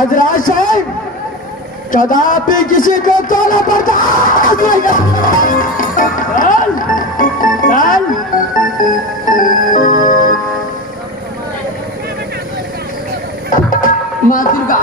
गजराज साहब कदापि किसी को तोड़ना पड़ता नहीं। चल चल माँ दुर्गा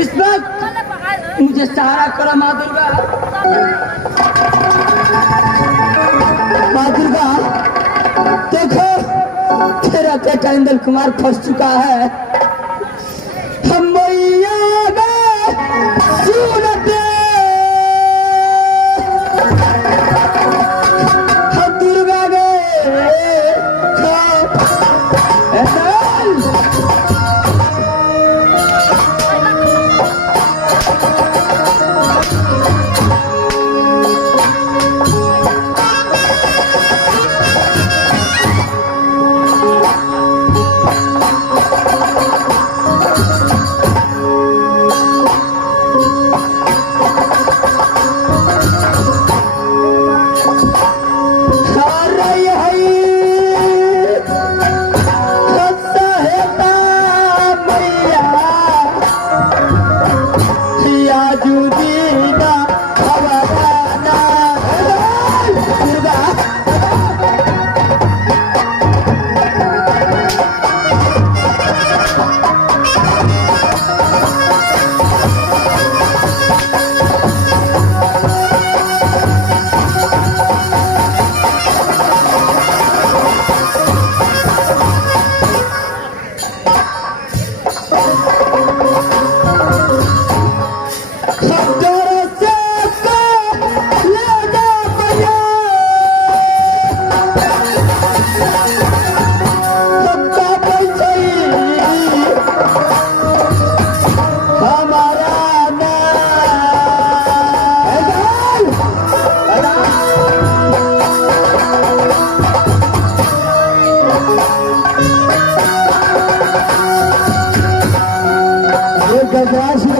इस वक्त मुझे सहारा करो माँ दुर्गा। माँ दुर्गा देखो तेरा बेटा इंद्र कुमार फंस चुका है। हम मैया सुनते हम दुर्गा गए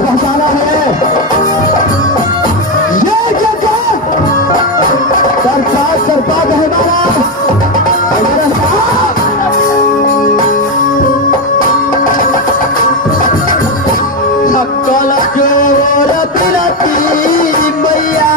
पहुंचाना है। ये क्या करता है मैया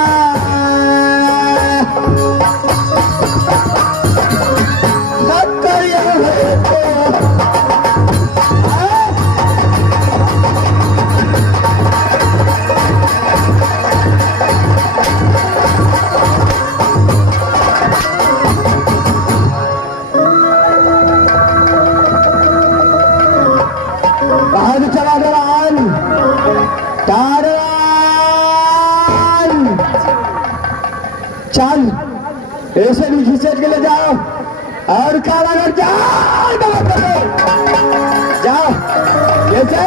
चल ऐसे भी घिसेट के ले जाओ और काला कर जाओ जैसे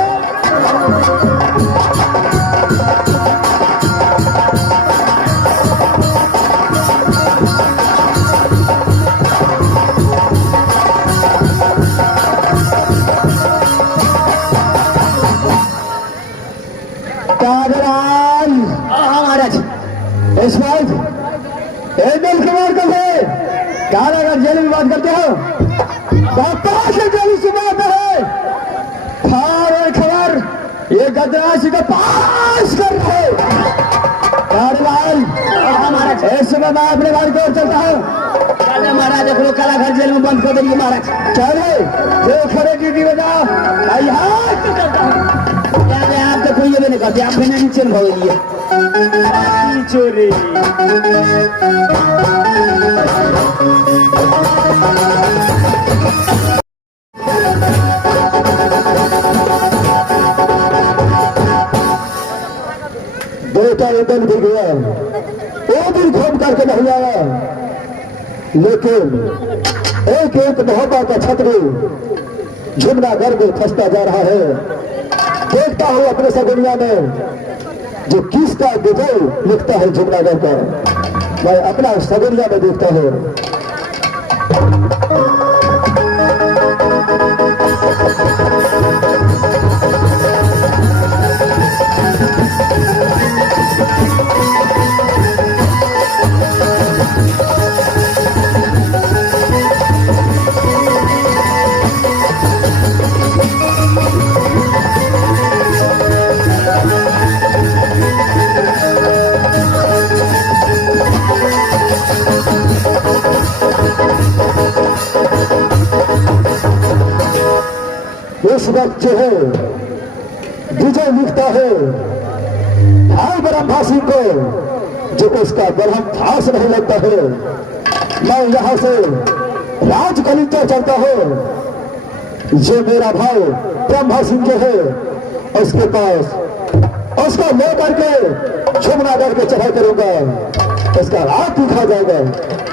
महाराज इस बात कुमार को कारागार जेल में बात करते हो जेल से बात है खबर ये गद्रासी का पास कर रहे महाराज ऐसे में मैं अपने बार की ओर चलता हूँ। महाराज अपने कारागार जेल में बंद कर देंगे महाराज। चले जो खड़े ड्यूटी बजाओ आप तो कोई ये भी नहीं करते आप बिना नीचे में भोगे चोरी बेटा इंदन भी गया वो भी घूम करके नहीं आया लेकिन एक एक मोहब्बत का छतरी झुमना घर में फंसता जा रहा है। देखता हूँ अपने सगुनिया में जो किसका विजय लिखता है झुमनागर का मैं अपना सगुनिया में देखता हूँ। उस वक्त जो है विजय लिखता है भाई ब्रह्मा सिंह को, जो उसका ब्रह्मधास नहीं लगता है। मैं यहां से राज कलिंजा चलता हूं, जो मेरा भाई ब्रह्मा सिंह जो है उसके पास उसको लेकर के झुमनागढ़ के चढ़ाई करूंगा, उसका राज दिखा जाएगा।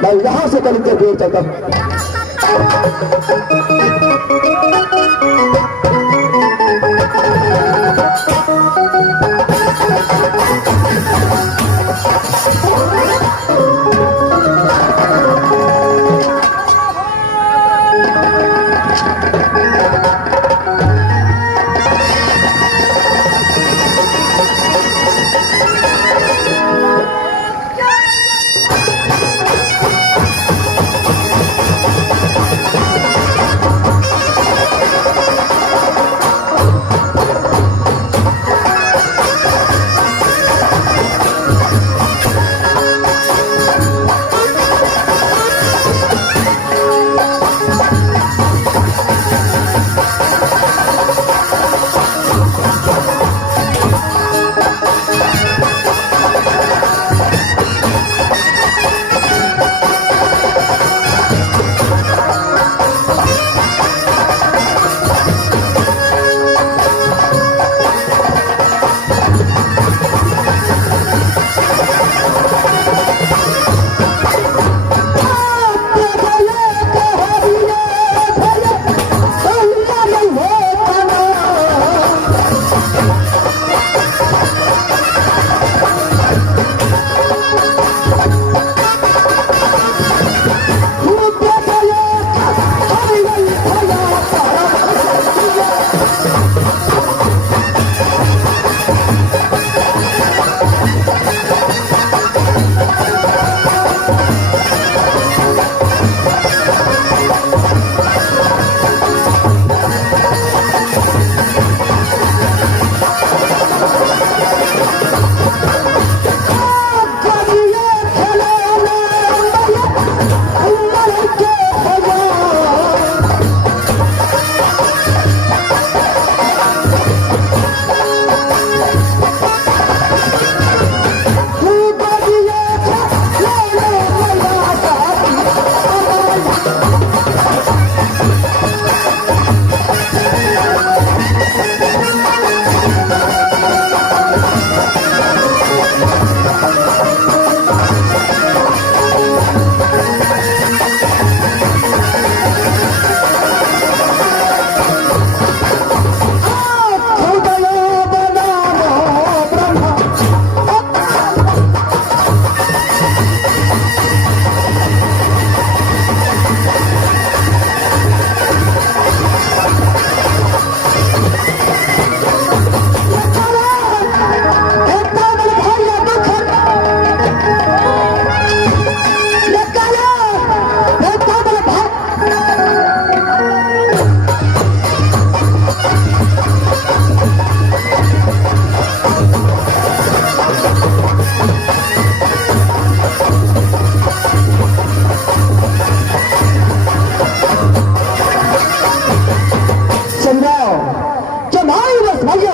मैं यहां से कलिंजा की ओर चलता हूं।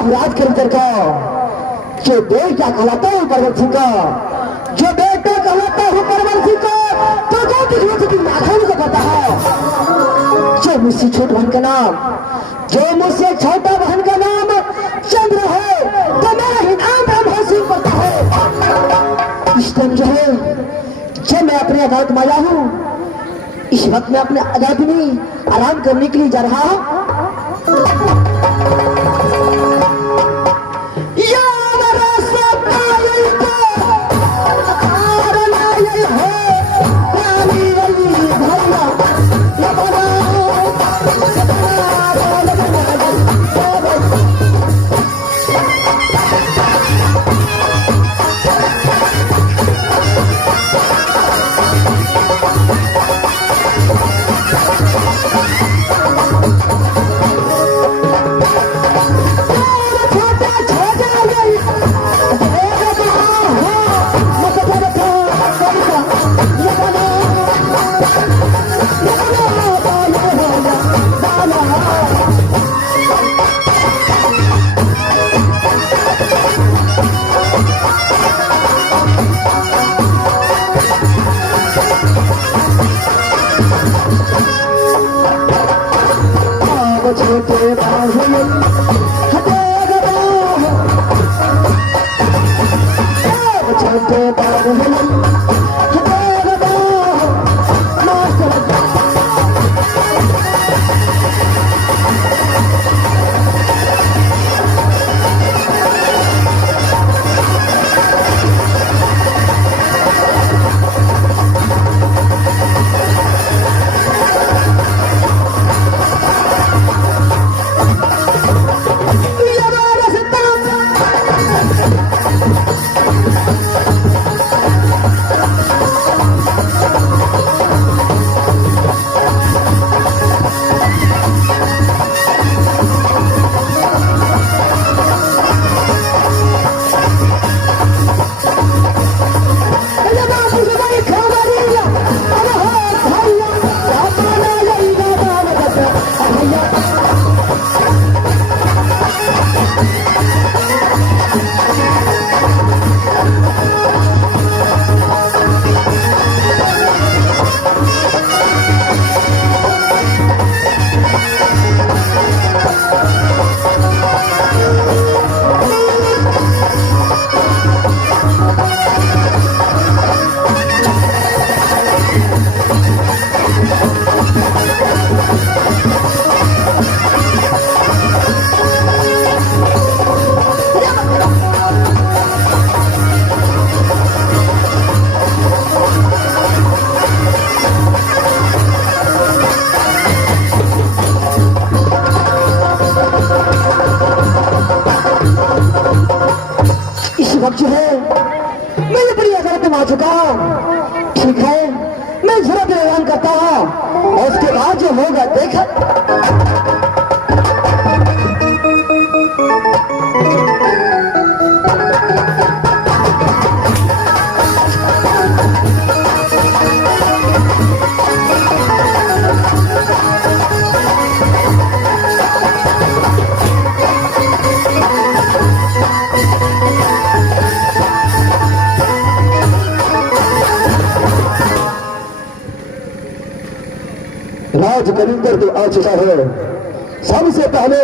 राज कलिंजर का जो बेटा कहलाता हूँ परवर सिंह का, जो बेटा कहलाता हूँ परवर सिंह का, तो जो किसी नाखून को कहता है। जो मुझसे छोट बहन का नाम, जो मुझसे छोटा बहन का नाम चंद्र है, तो मेरा ही नाम ब्रह्मा सिंह पड़ता है। इस टाइम जो है जब मैं अपने अदालत में आया हूँ, इस वक्त मैं अपने अदालत में आराम करने के लिए जा रहा हूँ। बाहुबल हटेगा छोटे बाहुबल हटेगा मास्टर वक्त जो है मैं ये बड़ी अदालत में आ चुका हूँ। ठीक है, मैं जरूरत ऐलान करता हूँ और उसके बाद जो होगा देखा। राज कलिंगर तो आ चुका है। सबसे पहले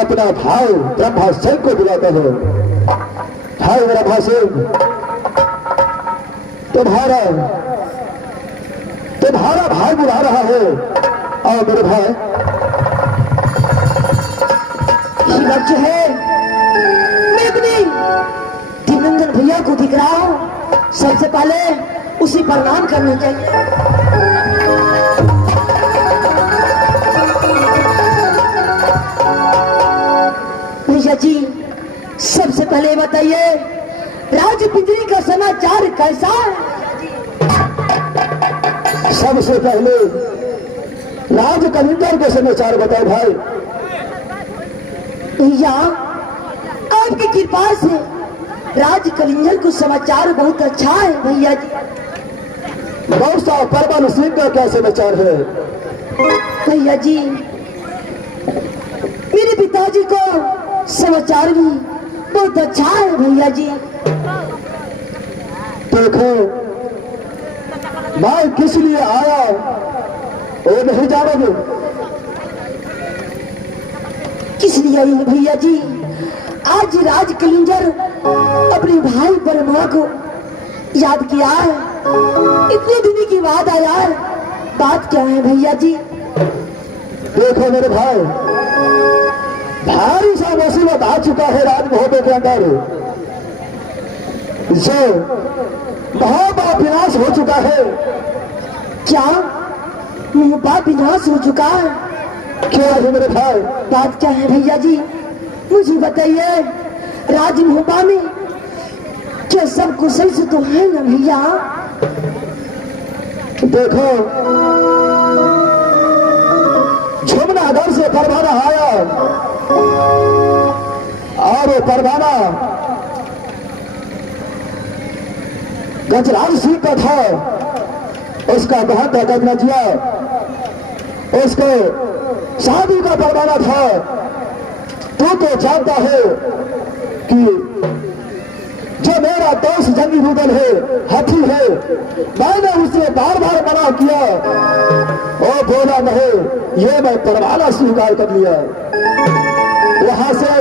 अपना भाई ब्रह्मा सिंह को बुलाता है। भाई ब्रह्मा सिंह, तुम्हारा भाई बुला रहा है। और मेरे भाई जो है मैं अपनी तिरंजन भैया को दिख रहा हूँ, सबसे पहले उसी प्रणाम करना चाहिए। भैया जी, सबसे पहले बताइए राजपिंजरी का समाचार कैसा है? सबसे पहले राज कलिंगर के समाचार बताओ भाई। भैया, आपकी कृपा से राज कलिंगर को समाचार बहुत अच्छा है। भैया जी, मौसा परमान सिंह का क्या समाचार है? भैया जी, मेरे पिताजी को समाचार भी बहुत अच्छा है। भैया जी, देखो मैं किस लिए आया वो नहीं जानोगे। किस लिए आई है भैया जी? आज राज कलिंगर अपने भाई ब्रह्मा को याद किया है, इतने दिन के बाद आया है। बात क्या है भैया जी? देखो मेरे भाई, भारी सा मुसीबत आ चुका है राजमहल के अंदर। जो बहुत विनाश हो चुका है। क्या मुंहपा विनाश हो चुका है? क्या है मेरे भाई? बात क्या है भैया जी, मुझे बताइए। राजमहल में क्या सब कुशल से तो है ना भैया? देखो झुमनागढ़ से परवाना आया और वो परवाना गजराज सिंह का था। उसका बहन था गजनजिया, उसके शादी का परवाना था। तू तो जानता है कि जो मेरा दोस्त जंगी रुदल है, हाथी है, मैंने उसे बार बार मना किया, वो बोला नहीं, ये मैं परवाना स्वीकार कर लिया। वहां से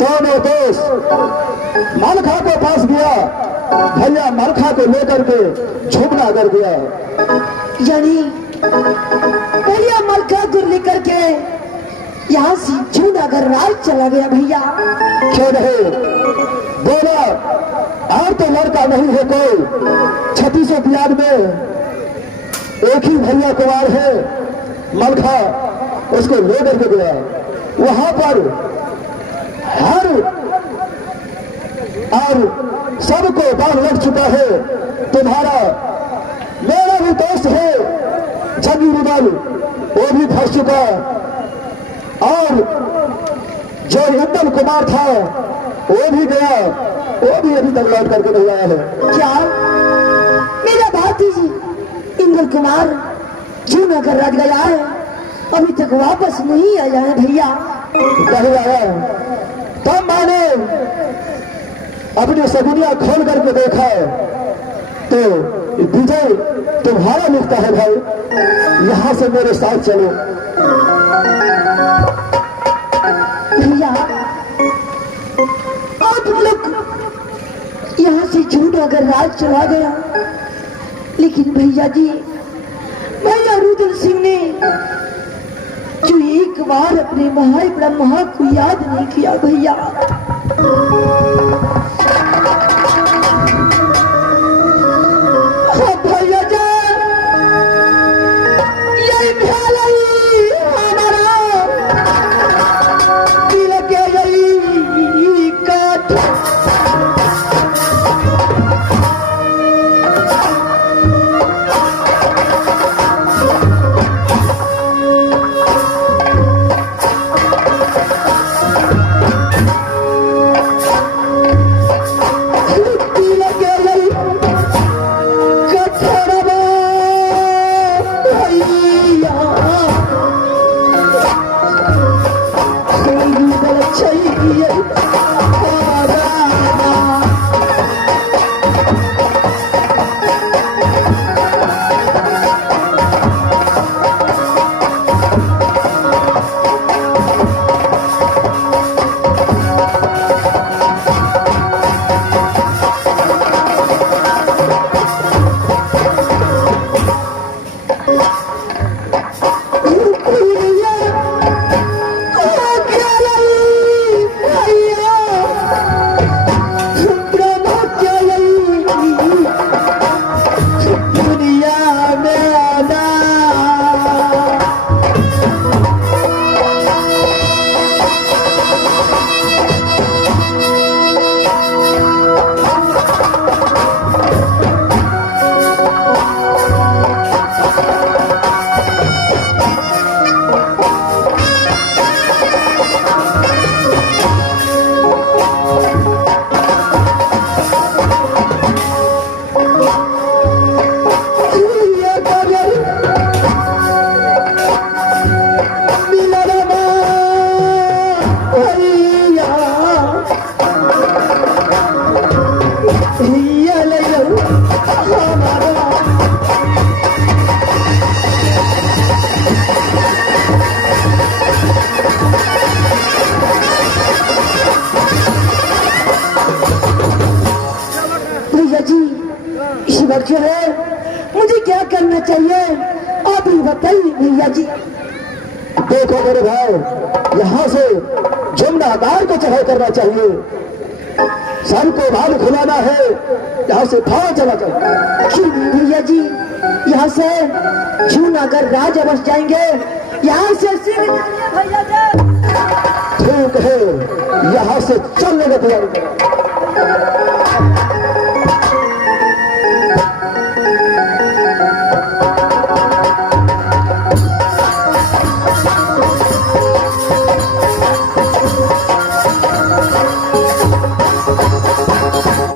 दोनों दोस्त मलखा के पास गया, भैया मलखा को लेकर के झुमना कर गया। यानी भैया मलखा को लेकर के यहाँ से जूनागढ़ राज चला गया भैया। क्यों नहीं? बोला और तो लड़का नहीं है कोई, 36 में एक ही भैया कुमार है, मलखा उसको लेकर के गया। वहां पर हर और सबको बाढ़ लग चुका है, तुम्हारा मेरा भी दोस्त है जंगी रुदल, वो भी फंस चुका, और जो इंदल कुमार था वो भी गया, वो भी अभी तक लौट करके नहीं आया है। क्या मेरा भातीजी इंदल कुमार जूनागढ़ राज गया है, अभी तक वापस नहीं आया है भैया? नहीं आया। तब मैंने अपनी सगुनिया खोल करके देखा तो विजय तुम्हारा लिखता है भाई, यहां से मेरे साथ चलो। भैया आप लोग यहाँ से जूनागढ़ राज चला गया, लेकिन भैया जी भैया रुदल सिंह ने जो एक बार अपने भाई ब्रह्मा को याद नहीं किया भैया। हाँ भैया जान, यही भलाई हमारा दिल के यही काट। जो है मुझे क्या करना चाहिए आप ही बताइए भैया जी। देखो मेरे भाई, यहाँ से जुमनादार को चढ़ाई करना चाहिए, सर को बाल खुलाना है, यहाँ से भाव चला जाए। क्यों भैया जी, यहाँ से जूनागढ़ राज अवश्य जाएंगे, यहाँ से भैया जी। ठीक है, यहाँ से चलने का तैयारी करो।